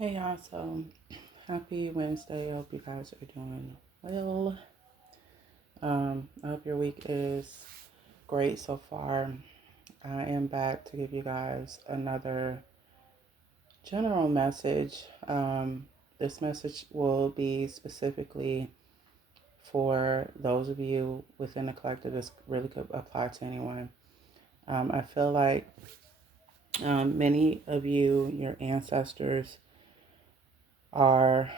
Hey y'all, so happy Wednesday. I hope you guys are doing well. I hope your week is great so far. I am back to give you guys another general message. This message will be specifically for those of you within the collective. This really could apply to anyone. I feel like many of you, your ancestors, are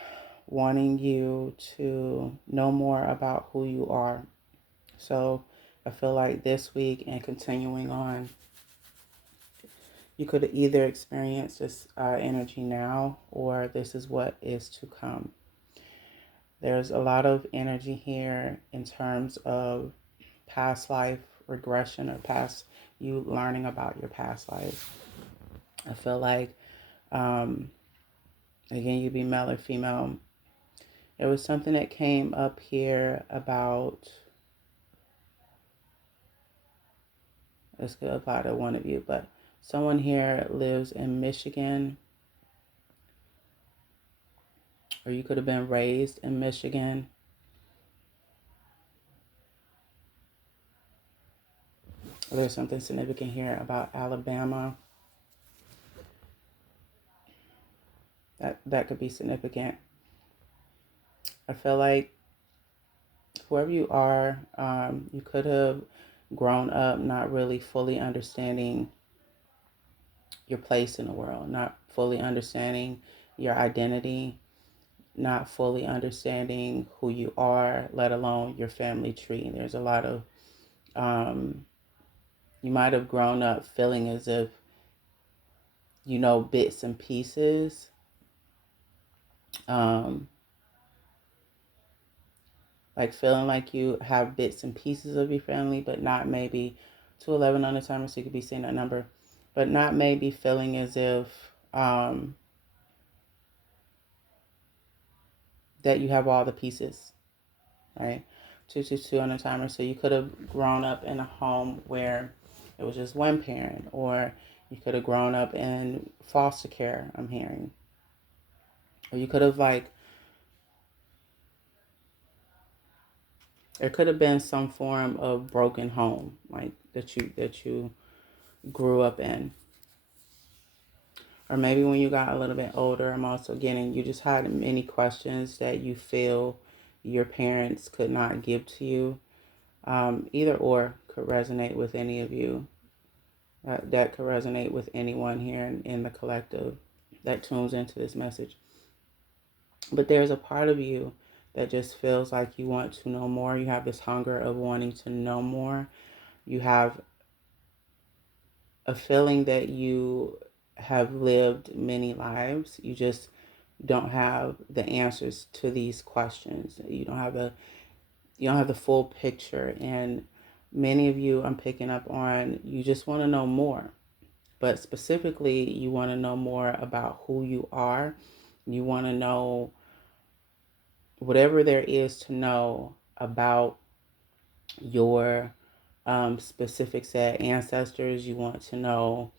wanting you to know more about who you are. So I feel like this week and continuing on, you could either experience this energy now or this is what is to come. There's a lot of energy here in terms of past life regression or past you learning about your past life. I feel like, um, again, you be male or female. There was something that came up here about, this could apply to one of you, but someone here lives in Michigan, or you could have been raised in Michigan. There's something significant here about Alabama. That could be significant. I feel like whoever you are, you could have grown up not really fully understanding your place in the world, not fully understanding your identity, not fully understanding who you are, let alone your family tree. There's a lot of, you might have grown up feeling as if you know bits and pieces. Um, like feeling like you have bits and pieces of your family, but not maybe 211 on the timer, so you could be seeing that number, but not maybe feeling as if that you have all the pieces, right? 222 on the timer, so you could have grown up in a home where it was just one parent, or you could have grown up in foster care, I'm hearing, or you could have like, there could have been some form of broken home, like that you grew up in. Or maybe when you got a little bit older, I'm also getting, you just had many questions that you feel your parents could not give to you. Either or could resonate with any of you. That could resonate with anyone here in the collective that tunes into this message. But there's a part of you that just feels like you want to know more. You have this hunger of wanting to know more. You have a feeling that you have lived many lives. You just don't have the answers to these questions. You don't have the full picture, and many of you, I'm picking up on, you just want to know more. But specifically, you want to know more about who you are. You want to know whatever there is to know about your specific set ancestors. You want to know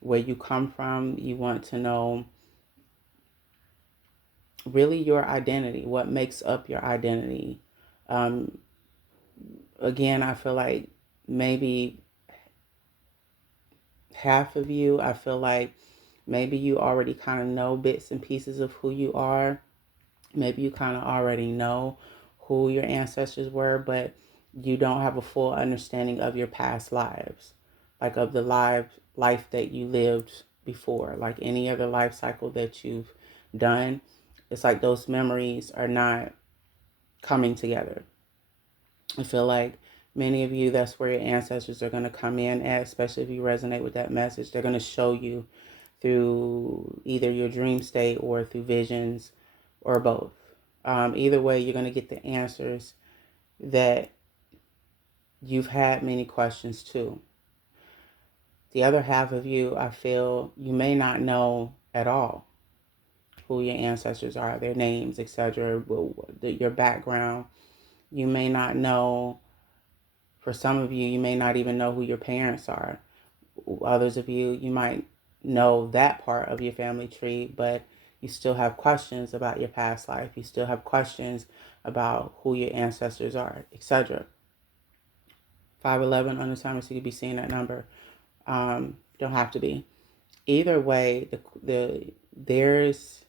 where you come from. You want to know really your identity, what makes up your identity. Um, Again, I feel like maybe half of you, I feel like maybe you already kind of know bits and pieces of who you are. Maybe you kind of already know who your ancestors were, but you don't have a full understanding of your past lives, like of the life that you lived before, like any other life cycle that you've done. It's like those memories are not coming together. I feel like many of you, that's where your ancestors are going to come in at, especially if you resonate with that message. They're going to show you through either your dream state or through visions or both. Either way, you're going to get the answers that you've had many questions to. The other half of you, I feel you may not know at all who your ancestors are, their names, etc., your background. You may not know. For some of you, you may not even know who your parents are. Others of you, you might know that part of your family tree, but You still have questions about your past life. You still have questions about who your ancestors are, etc. 511 on the timer, so you could be seeing that number. Don't have to be. Either way, there's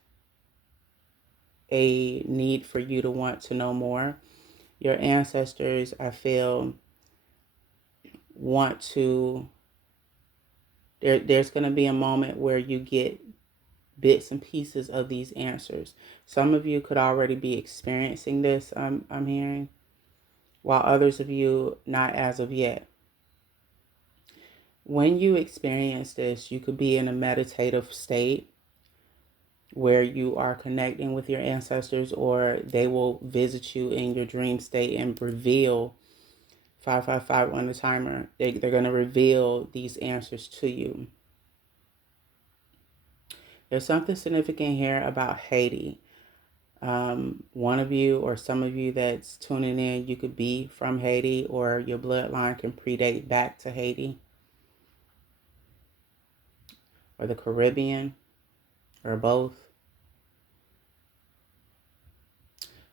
a need for you to want to know more. Your ancestors, I feel, want to. There's going to be a moment where you get bits and pieces of these answers. Some of you could already be experiencing this, I'm hearing, while others of you not as of yet. When you experience this, you could be in a meditative state where you are connecting with your ancestors, or they will visit you in your dream state and reveal 555 on the timer. They're going to reveal these answers to you. There's something significant here about Haiti. One of you or some of you that's tuning in, you could be from Haiti, or your bloodline can predate back to Haiti or the Caribbean or both.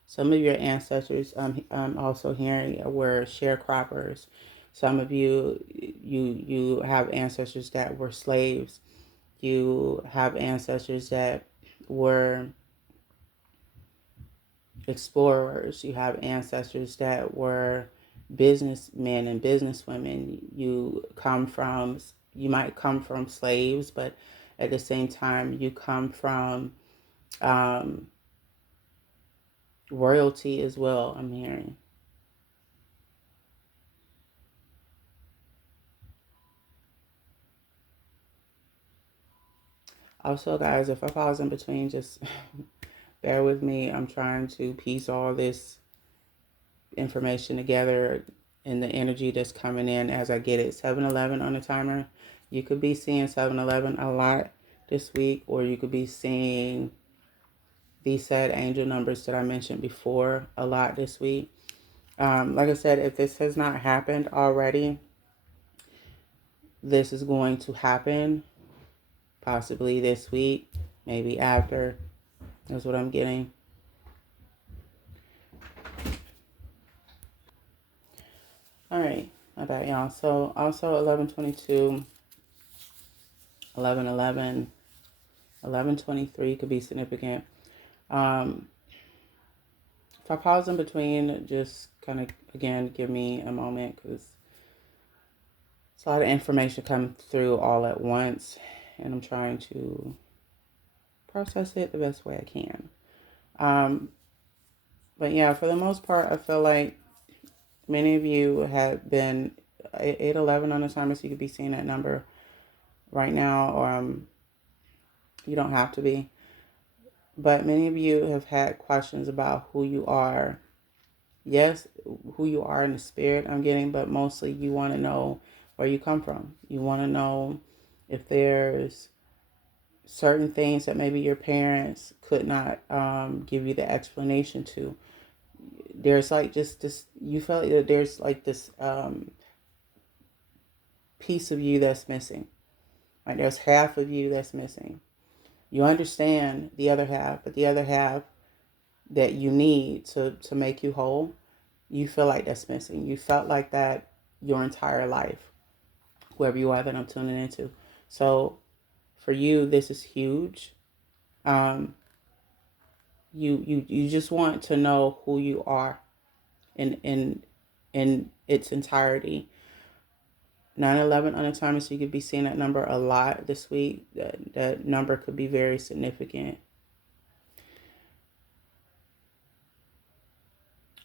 Some of your ancestors, I'm also hearing, were sharecroppers. Some of you have ancestors that were slaves. You have ancestors that were explorers. You have ancestors that were businessmen and businesswomen. You might come from slaves, but at the same time, you come from royalty as well, I'm hearing. Also, guys, if I pause in between, just bear with me. I'm trying to piece all this information together in the energy that's coming in as I get it. 7-Eleven on the timer. You could be seeing 7-Eleven a lot this week, or you could be seeing these sad angel numbers that I mentioned before a lot this week. Like I said, if this has not happened already, this is going to happen possibly this week, maybe after. That's what I'm getting. All right, my bad, y'all. So also 1122, 1111, 1123 could be significant. If I pause in between, just kind of, again, give me a moment, because it's a lot of information coming through all at once, and I'm trying to process it the best way I can. But yeah, for the most part, I feel like many of you have been 811 on the timer, so you could be seeing that number right now, or you don't have to be. But many of you have had questions about who you are. Yes, who you are in the spirit, I'm getting, but mostly you want to know where you come from. You want to know if there's certain things that maybe your parents could not give you the explanation to. There's like just this, you feel that there's like this piece of you that's missing. Like there's half of you that's missing. You understand the other half, but the other half that you need to make you whole, you feel like that's missing. You felt like that your entire life, whoever you are that I'm tuning into. So for you, this is huge. You just want to know who you are in its entirety. 9-11 on the timer, so you could be seeing that number a lot this week. That number could be very significant.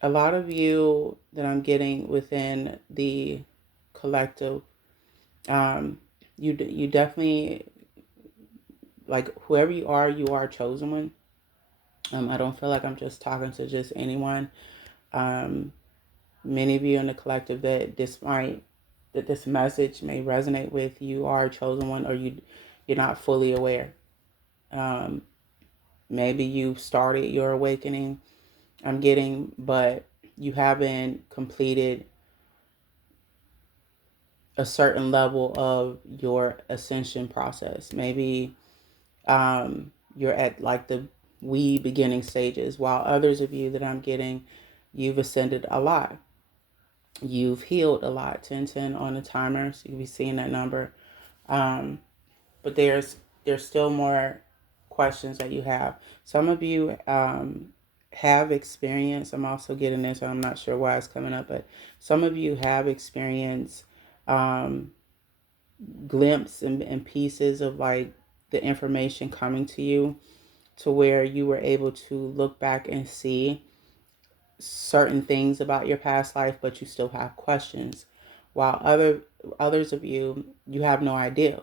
A lot of you that I'm getting within the collective, you definitely, like, whoever you are a chosen one. I don't feel like I'm just talking to just anyone. Many of you in the collective that this message may resonate with, you are a chosen one, or you're not fully aware. Maybe you've started your awakening, I'm getting, but you haven't completed a certain level of your ascension process. Maybe you're at like the wee beginning stages, while others of you that I'm getting, you've ascended a lot. You've healed a lot. 1010 on the timer, so you'll be seeing that number. Um, but there's still more questions that you have. Some of you have experience. I'm also getting this, and I'm not sure why it's coming up, but some of you have experience, um, glimpse and pieces of like the information coming to you, to where you were able to look back and see certain things about your past life, but you still have questions. While others of you, you have no idea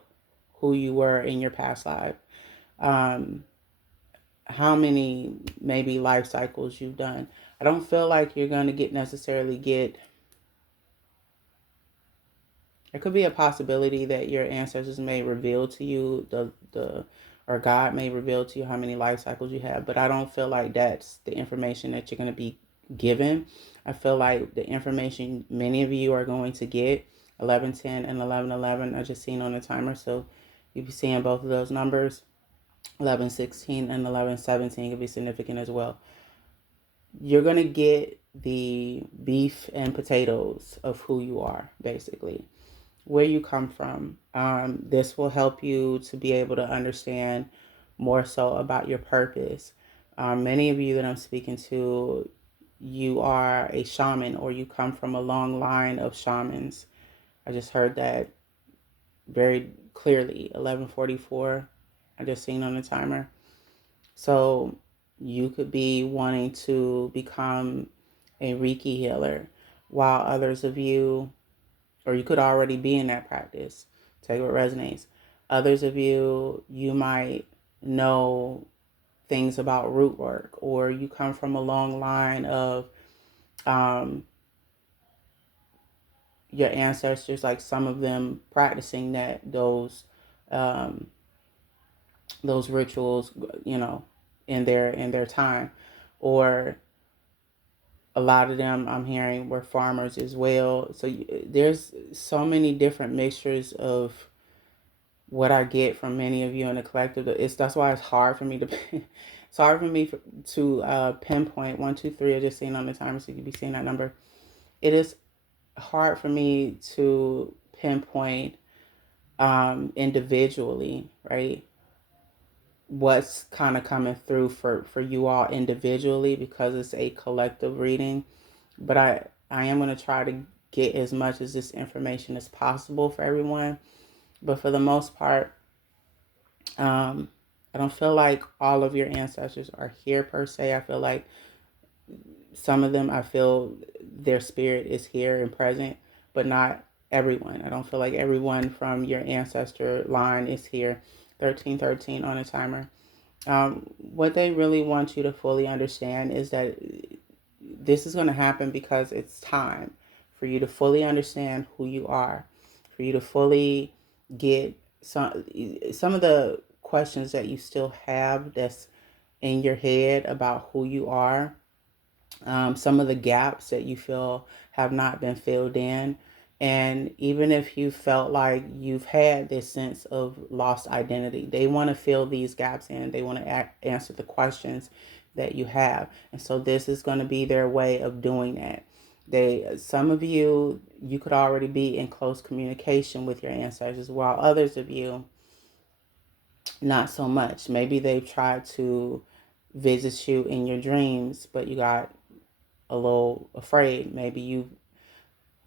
who you were in your past life. Um, how many maybe life cycles you've done. I don't feel like you're going to necessarily get. It could be a possibility that your ancestors may reveal to you the or God may reveal to you how many life cycles you have, but I don't feel like that's the information that you're going to be given. I feel like the information many of you are going to get, 1110 and 1111, I just seen on the timer, so you'll be seeing both of those numbers. 1116 and 1117 could be significant as well. You're going to get the beef and potatoes of who you are, basically where you come from. This will help you to be able to understand more so about your purpose. Many of you that I'm speaking to, you are a shaman or you come from a long line of shamans. I just heard that very clearly. 1144, I just seen on the timer. So you could be wanting to become a Reiki healer, while others of you, or you could already be in that practice. Take what resonates. Others of you, you might know things about root work, or you come from a long line of um, your ancestors, like some of them practicing um, those rituals, you know, in their time, or a lot of them I'm hearing were farmers as well. So there's so many different mixtures of what I get from many of you in the collective. That's why it's hard for me to it's hard for me to pinpoint 1, 2, 3. I just seen on the timer, so you can be seeing that number. It is hard for me to pinpoint individually, right? What's kind of coming through for you all individually, because it's a collective reading. But I am going to try to get as much as this information as possible for everyone. But for the most part, Um, I don't feel like all of your ancestors are here per se. I feel like some of them, I feel their spirit is here and present, but not everyone. I don't feel like everyone from your ancestor line is here. 1313 on a timer. What they really want you to fully understand is that this is going to happen because it's time for you to fully understand who you are, for you to fully get some of the questions that you still have that's in your head about who you are, some of the gaps that you feel have not been filled in. And even if you felt like you've had this sense of lost identity, they want to fill these gaps in. They want to answer the questions that you have. And so this is going to be their way of doing that. Some of you, you could already be in close communication with your ancestors, while others of you, not so much. Maybe they've tried to visit you in your dreams, but you got a little afraid. Maybe you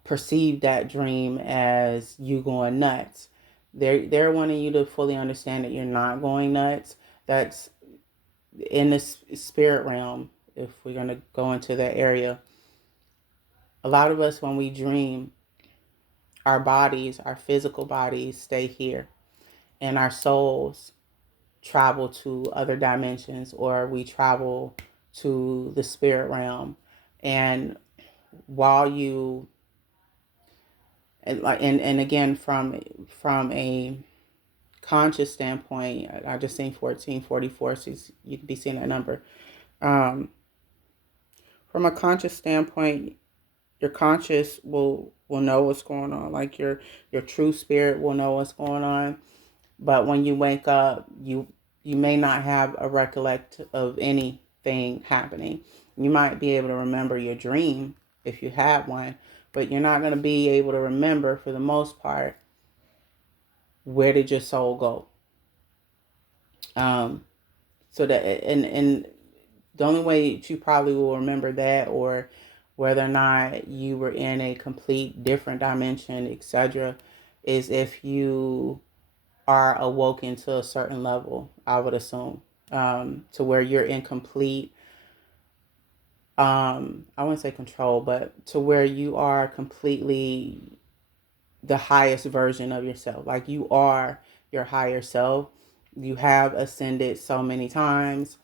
perceive that dream as you going nuts. They're wanting you to fully understand that you're not going nuts. That's in the spirit realm. If we're gonna go into that area, a lot of us when we dream, our bodies, our physical bodies, stay here, and our souls travel to other dimensions, or we travel to the spirit realm. And while you and again, from a conscious standpoint, I just seen 1444, so you can be seeing that number. um from a conscious standpoint, your conscious will know what's going on, like your true spirit will know what's going on. But when you wake up, you may not have a recollect of anything happening. You might be able to remember your dream if you had one, but you're not going to be able to remember, for the most part, where did your soul go. Um, so that and the only way that you probably will remember that, or whether or not you were in a complete different dimension, etc., is if you are awoken to a certain level, I would assume, to where you're in complete, I wouldn't say control, but to where you are completely the highest version of yourself. Like, you are your higher self. You have ascended so many times.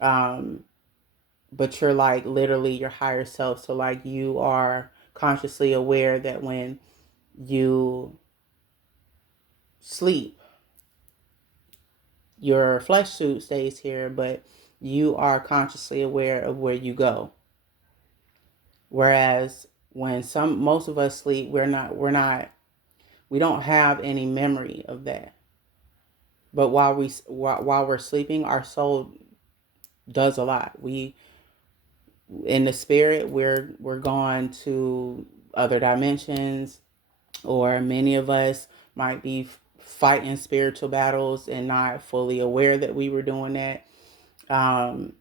Um, but you're like literally your higher self. So like, you are consciously aware that when you sleep, your flesh suit stays here, but you are consciously aware of where you go. Whereas when most of us sleep, we don't have any memory of that. But while we're sleeping, our soul does a lot. We, in the spirit, we're gone to other dimensions, or many of us might be fighting spiritual battles and not fully aware that we were doing that. Um,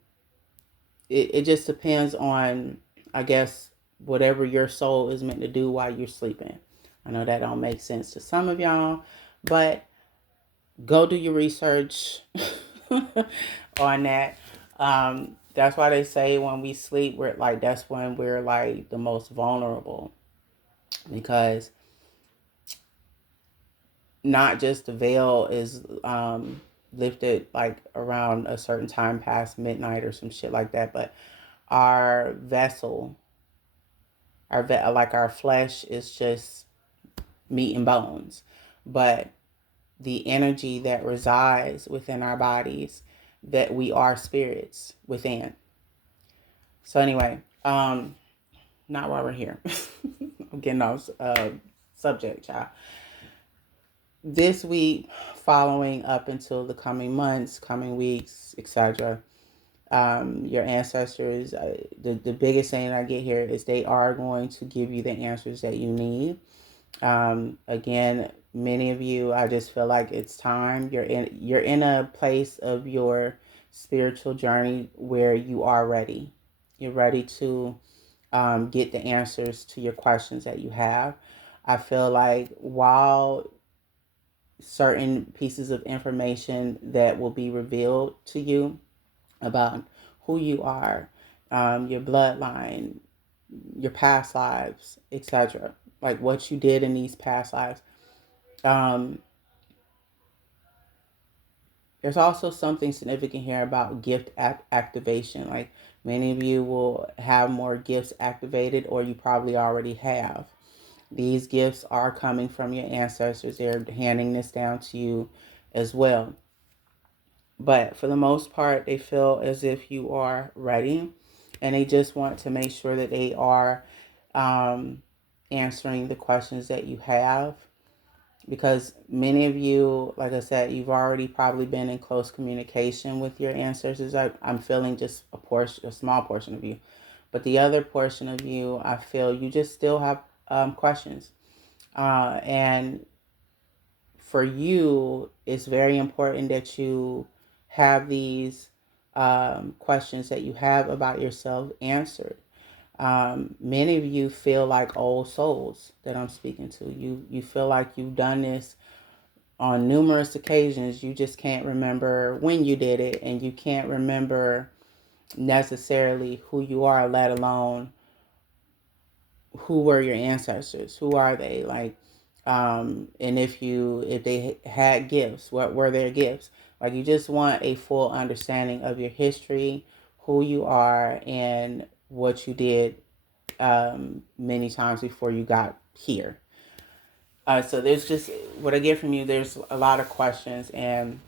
it just depends on, I guess, whatever your soul is meant to do while you're sleeping. I know that don't make sense to some of y'all, but go do your research on that. That's why they say when we sleep, we're like, that's when we're like the most vulnerable, because not just the veil is lifted like around a certain time past midnight or some shit like that, but our vessel, like our flesh is just meat and bones, but the energy that resides within our bodies, that we are spirits within. So anyway, not why we're here. I'm getting off subject, child. This week, following up until the coming months, coming weeks, etc., your ancestors, the biggest thing I get here is they are going to give you the answers that you need. Again, many of you, I just feel like it's time. You're in a place of your spiritual journey where you are ready. You're ready to get the answers to your questions that you have. I feel like while certain pieces of information that will be revealed to you about who you are, your bloodline, your past lives, etc., like what you did in these past lives. Um, there's also something significant here about gift activation. Like, many of you will have more gifts activated, or you probably already have. These gifts are coming from your ancestors. They're handing this down to you as well. But for the most part, they feel as if you are ready, and they just want to make sure that they are answering the questions that you have, because many of you, like I said, you've already probably been in close communication with your ancestors. I'm feeling just a small portion of you, but the other portion of you, I feel you just still have questions, and for you, it's very important that you have these questions that you have about yourself answered. Many of you feel like old souls that I'm speaking to. You feel like you've done this on numerous occasions. You just can't remember when you did it, and you can't remember necessarily who you are, let alone who were your ancestors. Who are they? Like, and if they had gifts, what were their gifts? Like, you just want a full understanding of your history, who you are, and what you did many times before you got here. So there's just what I get from you. There's a lot of questions, and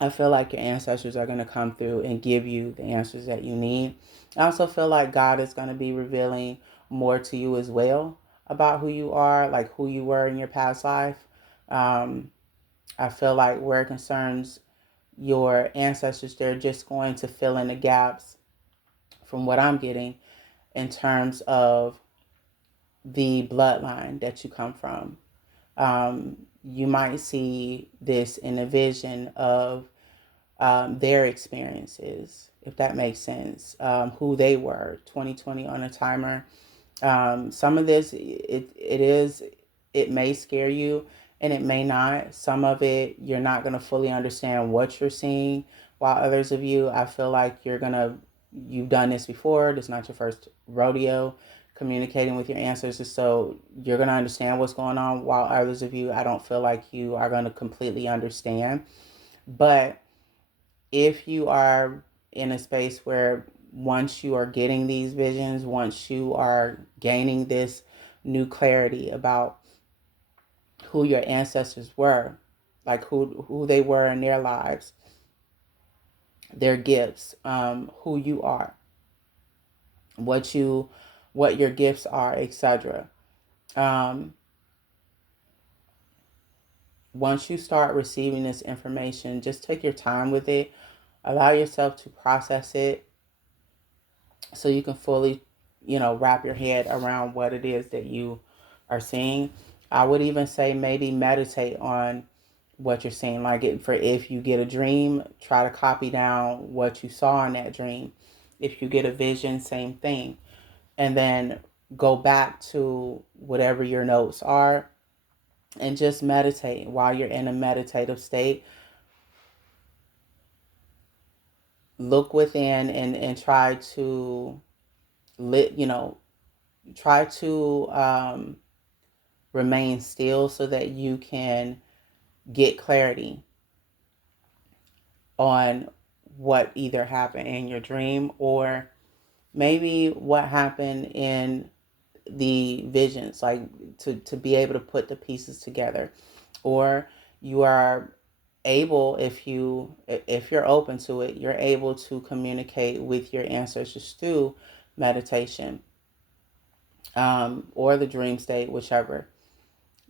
I feel like your ancestors are going to come through and give you the answers that you need. I also feel like God is going to be revealing more to you as well about who you are, like who you were in your past life. Um, I feel like where it concerns your ancestors, they're just going to fill in the gaps from what I'm getting in terms of the bloodline that you come from. You might see this in a vision of their experiences, if that makes sense, who they were, 2020 on a timer. Some of this, it may scare you and it may not. Some of it, you're not going to fully understand what you're seeing. While others of you, I feel like you've done this before. This is not your first rodeo communicating with your ancestors. So you're going to understand what's going on. While others of you, I don't feel like you are going to completely understand. But if you are in a space where once you are getting these visions, once you are gaining this new clarity about who your ancestors were, like who they were in their lives, their gifts, who you are, what your gifts are, etc. Um, Once you start receiving this information, just take your time with it. Allow yourself to process it so you can fully, wrap your head around what it is that you are seeing. I would even say maybe meditate on what you're seeing. Like if you get a dream, try to copy down what you saw in that dream. If you get a vision, same thing. And then go back to whatever your notes are and just meditate while you're in a meditative state. Look within and try to try to remain still so that you can get clarity on what either happened in your dream or maybe what happened in the visions, like to be able to put the pieces together. Or you are able, if you're open to it, you're able to communicate with your ancestors through meditation, or the dream state, whichever.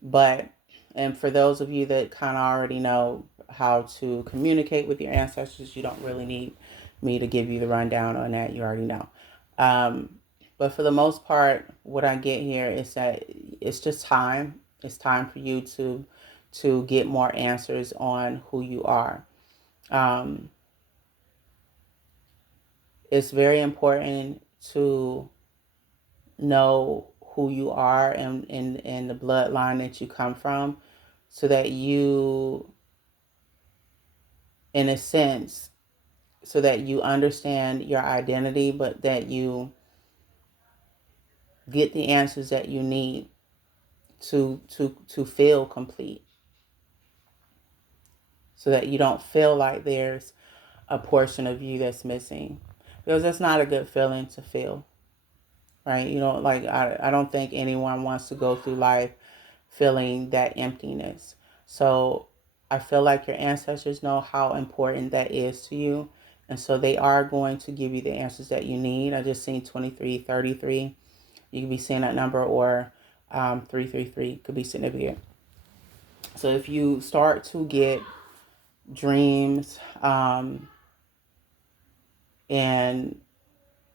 But, and for those of you that kind of already know how to communicate with your ancestors, you don't really need me to give you the rundown on that. You already know. Um, but for the most part, what I get here is that it's just time. It's time for you to get more answers on who you are. Um, it's very important to know who you are and the bloodline that you come from so that you, in a sense, so that you understand your identity, but that you get the answers that you need to feel complete, so that you don't feel like there's a portion of you that's missing, because that's not a good feeling to feel, right? Like I don't think anyone wants to go through life feeling that emptiness. So I feel like your ancestors know how important that is to you. And so they are going to give you the answers that you need. I just seen 2333. You could be seeing that number, or 333 could be significant. So if you start to get dreams, and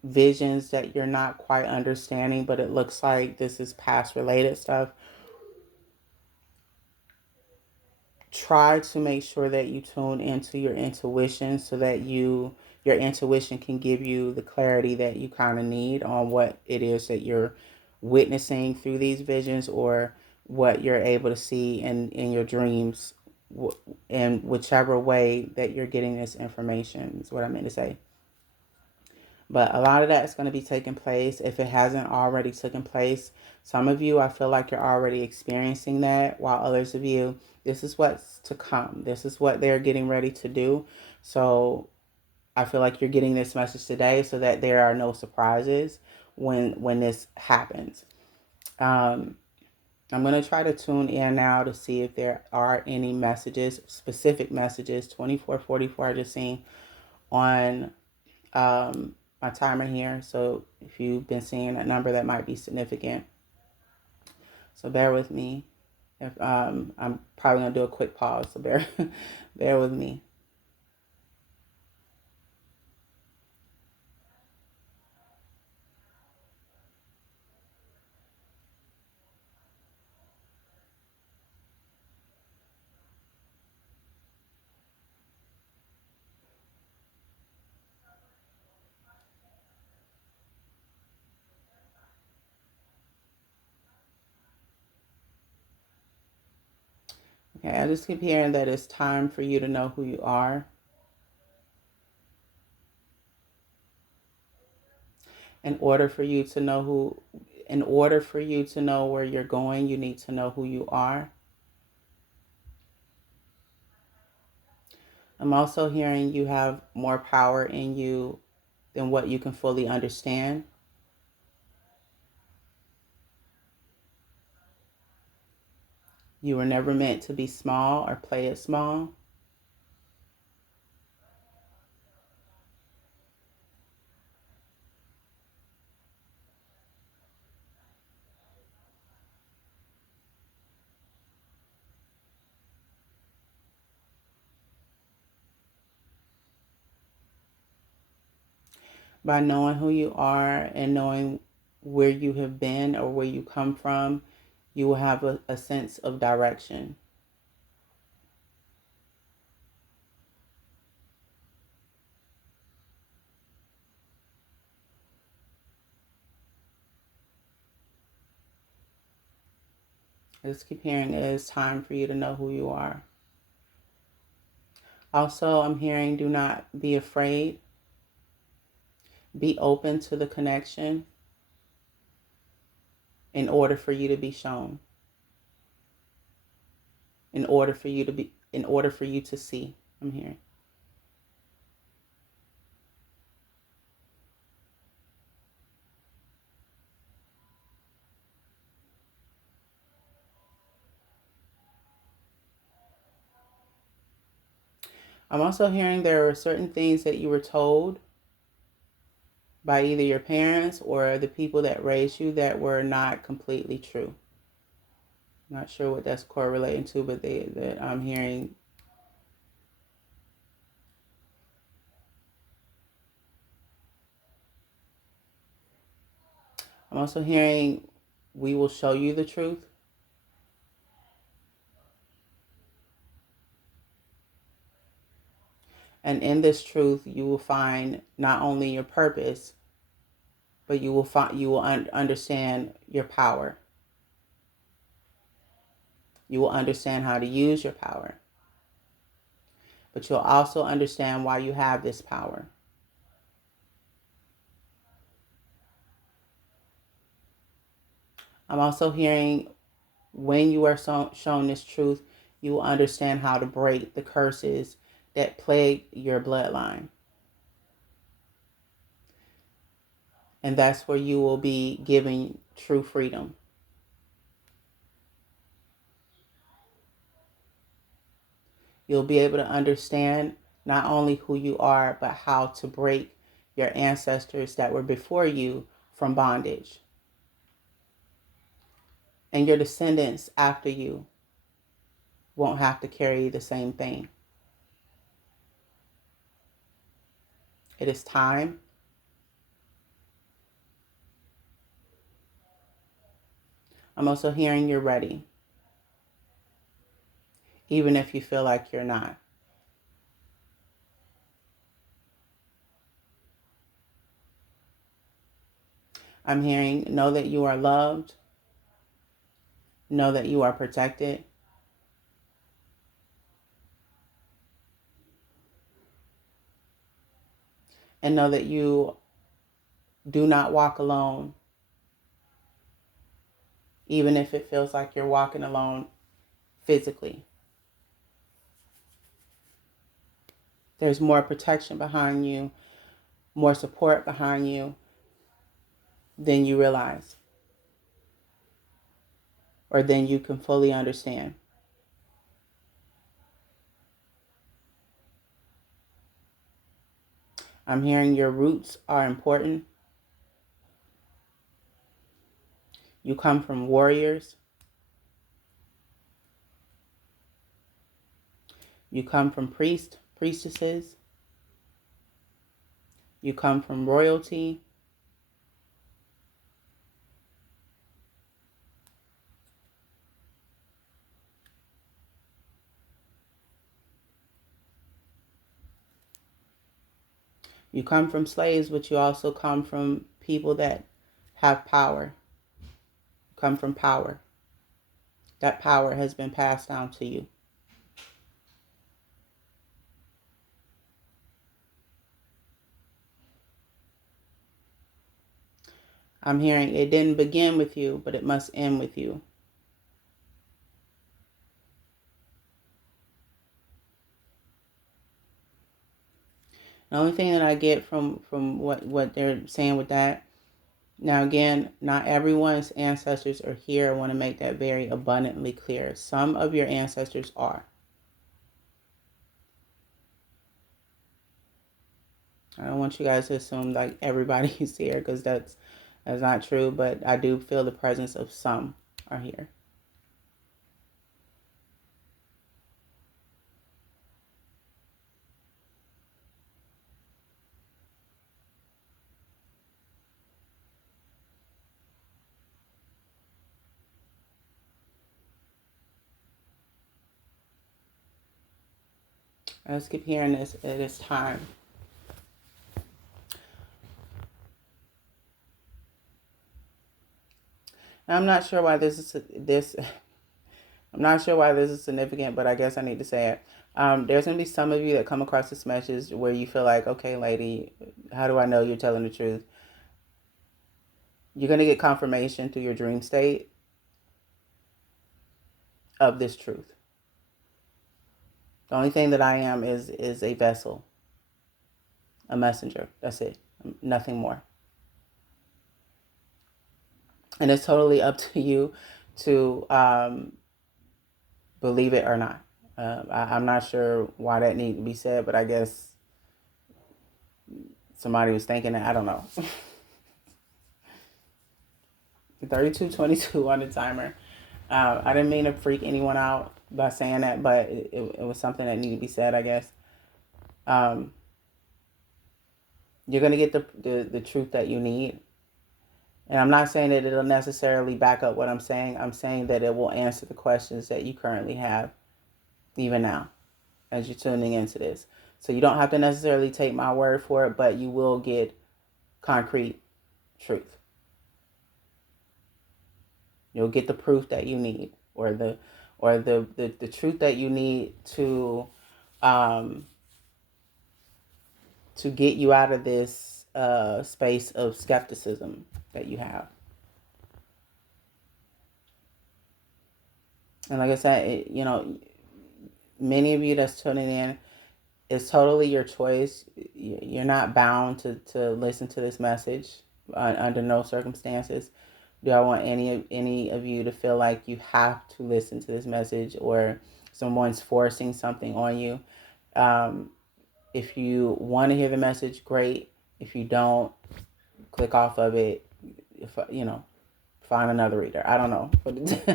visions that you're not quite understanding, but it looks like this is past related stuff, try to make sure that you tune into your intuition so that your intuition can give you the clarity that you kind of need on what it is that you're witnessing through these visions, or what you're able to see in your dreams, in whichever way that you're getting this information is what I meant to say. But a lot of that is going to be taking place. If it hasn't already taken place, some of you, I feel like you're already experiencing that, while others of you, this is what's to come. This is what they're getting ready to do. So I feel like you're getting this message today so that there are no surprises when this happens. I'm going to try to tune in now to see if there are any messages, specific messages. 2444 I just seen on my timer here. So if you've been seeing that number, that might be significant. So bear with me. If I'm probably gonna do a quick pause, so bear with me. Okay, I just keep hearing that it's time for you to know who you are. In order for you to know where you're going, you need to know who you are. I'm also hearing you have more power in you than what you can fully understand. You were never meant to be small or play it small. By knowing who you are and knowing where you have been or where you come from, you will have a sense of direction. I just keep hearing it is time for you to know who you are. Also, I'm hearing do not be afraid. Be open to the connection in order for you to be shown. In order for you to see. I'm hearing. I'm also hearing there are certain things that you were told by either your parents or the people that raised you that were not completely true. I'm not sure what that's correlating to, but that I'm hearing. I'm also hearing we will show you the truth. And in this truth, you will find not only your purpose, but you will understand your power. You will understand how to use your power. But you'll also understand why you have this power. I'm also hearing when you are shown this truth, you will understand how to break the curses that plague your bloodline. And that's where you will be given true freedom. You'll be able to understand not only who you are, but how to break your ancestors that were before you from bondage. And your descendants after you won't have to carry the same thing. It is time. I'm also hearing you're ready, even if you feel like you're not. I'm hearing know that you are loved, know that you are protected, and know that you do not walk alone, even if it feels like you're walking alone physically. There's more protection behind you, more support behind you than you realize or than you can fully understand. I'm hearing your roots are important. You come from warriors. You come from priests, priestesses. You come from royalty. You come from slaves, but you also come from people that have power. You come from power. That power has been passed down to you. I'm hearing it didn't begin with you, but it must end with you. The only thing that I get from what they're saying with that, now again, not everyone's ancestors are here. I want to make that very abundantly clear. Some of your ancestors are. I don't want you guys to assume like everybody's here, because that's not true, but I do feel the presence of some are here. Let's keep hearing this at this time. Now, I'm not sure why this is this. I'm not sure why this is significant, but I guess I need to say it. There's gonna be some of you that come across this message where you feel like, okay, lady, how do I know you're telling the truth? You're gonna get confirmation through your dream state of this truth. The only thing that I am is a vessel, a messenger. That's it. Nothing more. And it's totally up to you to believe it or not. I'm not sure why that needs to be said, but I guess somebody was thinking that. I don't know. 3222 on the timer. I didn't mean to freak anyone out by saying that, but it was something that needed to be said, I guess. You're going to get the truth that you need. And I'm not saying that it'll necessarily back up what I'm saying. I'm saying that it will answer the questions that you currently have, even now, as you're tuning into this. So you don't have to necessarily take my word for it, but you will get concrete truth. You'll get the proof that you need, or the truth that you need to get you out of this space of skepticism that you have. And like I said, many of you that's tuning in, it's totally your choice. You're not bound to listen to this message under no circumstances. Do I want any of you to feel like you have to listen to this message, or someone's forcing something on you? If you want to hear the message, great. If you don't, click off of it. If find another reader. I don't know, but like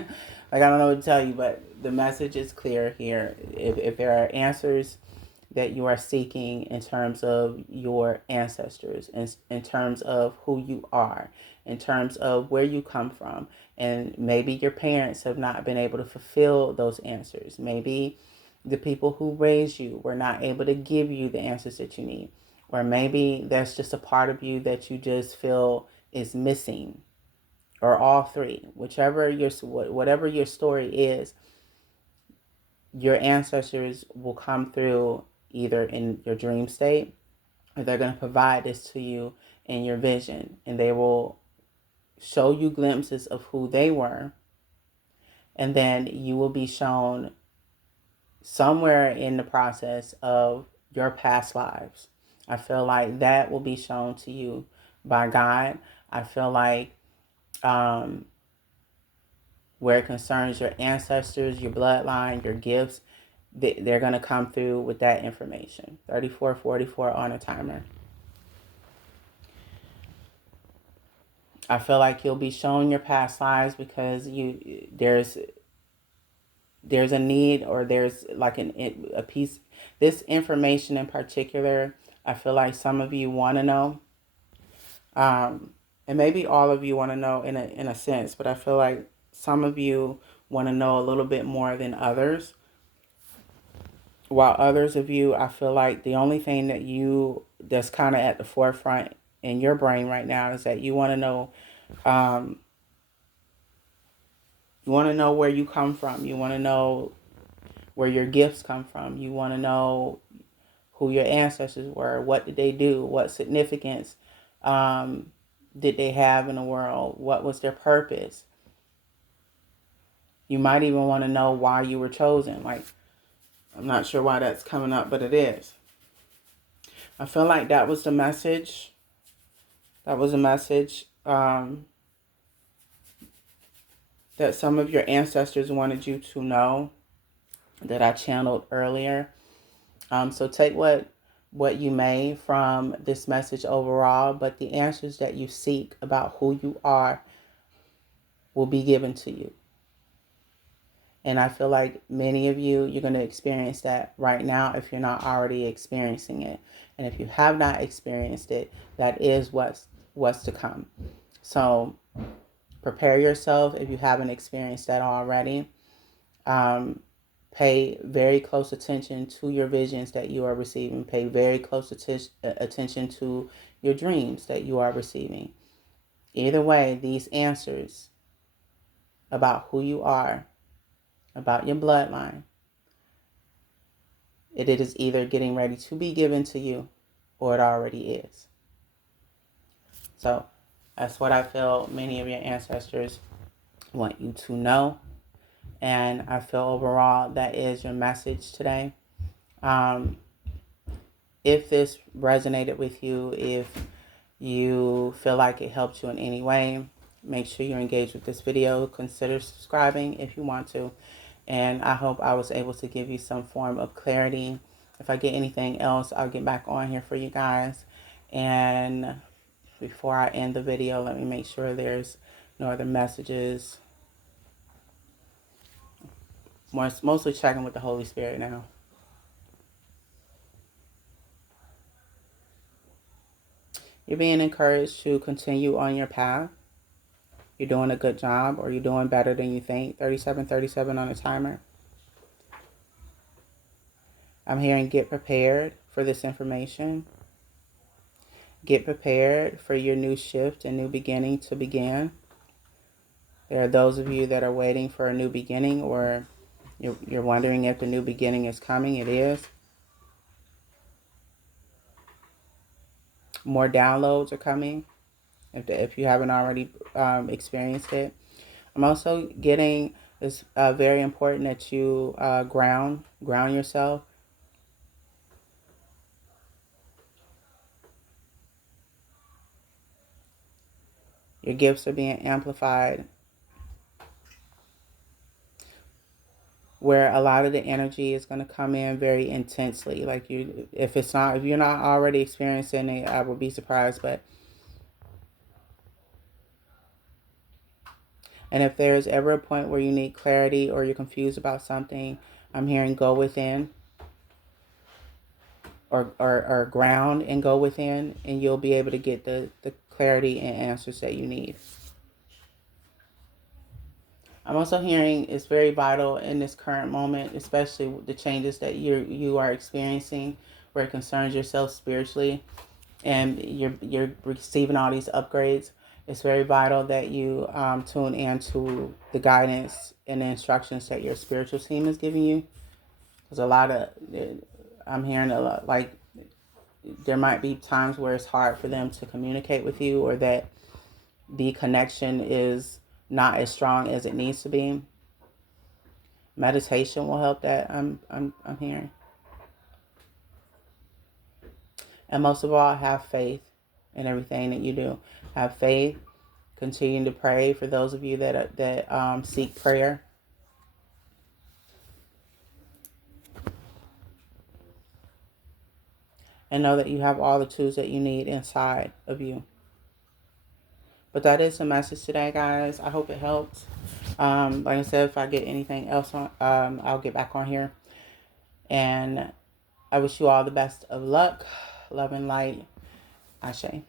I don't know what to tell you. But the message is clear here. If there are answers that you are seeking in terms of your ancestors, in terms of who you are, in terms of where you come from, and maybe your parents have not been able to fulfill those answers. Maybe the people who raised you were not able to give you the answers that you need. Or maybe that's just a part of you that you just feel is missing, or all three. Whatever your story is, your ancestors will come through either in your dream state, or they're going to provide this to you in your vision, and they will show you glimpses of who they were, and then you will be shown somewhere in the process of your past lives. I feel like that will be shown to you by God. I feel like where it concerns your ancestors, your bloodline, your gifts, they're going to come through with that information. 3444 on a timer. I feel like you'll be shown your past lives because there's a need, or there's like a piece. This information in particular, I feel like some of you want to know, and maybe all of you want to know in a sense, but I feel like some of you want to know a little bit more than others. While others of you, I feel like the only thing that's kind of at the forefront in your brain right now is that you want to know, where you come from. You want to know where your gifts come from. You want to know who your ancestors were. What did they do? What significance did they have in the world? What was their purpose? You might even want to know why you were chosen. Like, I'm not sure why that's coming up, but it is. I feel like that was the message. That was a message that some of your ancestors wanted you to know, that I channeled earlier. So take what you may from this message overall, but the answers that you seek about who you are will be given to you. And I feel like many of you, you're going to experience that right now if you're not already experiencing it. And if you have not experienced it, that is what's to come. So prepare yourself if you haven't experienced that already. Pay very close attention to your visions that you are receiving. Pay very close attention to your dreams that you are receiving. Either way, these answers about who you are, about your bloodline, it is either getting ready to be given to you or it already is. So that's what I feel many of your ancestors want you to know. And I feel overall that is your message today. If this resonated with you, if you feel like it helped you in any way, make sure you engage with this video. Consider subscribing if you want to. And I hope I was able to give you some form of clarity. If I get anything else, I'll get back on here for you guys. And before I end the video, let me make sure there's no other messages. Mostly checking with the Holy Spirit now. You're being encouraged to continue on your path. You're doing a good job, or you're doing better than you think. 3737 on the timer. I'm hearing get prepared for this information. Get prepared for your new shift and new beginning to begin. There are those of you that are waiting for a new beginning, or you're wondering if the new beginning is coming. It is. More downloads are coming if you haven't already experienced it. I'm also getting, it's very important that you ground yourself. Your gifts are being amplified. Where a lot of the energy is going to come in very intensely. Like if you're not already experiencing it, I would be surprised. And if there's ever a point where you need clarity or you're confused about something, I'm hearing go within, or ground and go within, and you'll be able to get the clarity and answers that you need. I'm also hearing it's very vital in this current moment, especially the changes that you are experiencing, where it concerns yourself spiritually, and you're receiving all these upgrades. It's very vital that you tune into the guidance and the instructions that your spiritual team is giving you. Because I'm hearing a lot, like there might be times where it's hard for them to communicate with you, or that the connection is not as strong as it needs to be. Meditation will help that. I'm hearing. And most of all, have faith in everything that you do. Have faith. Continue to pray for those of you that seek prayer. And know that you have all the tools that you need inside of you. But that is the message today, guys. I hope it helps. Like I said, if I get anything else on, I'll get back on here. And I wish you all the best of luck, love and light. Ashe.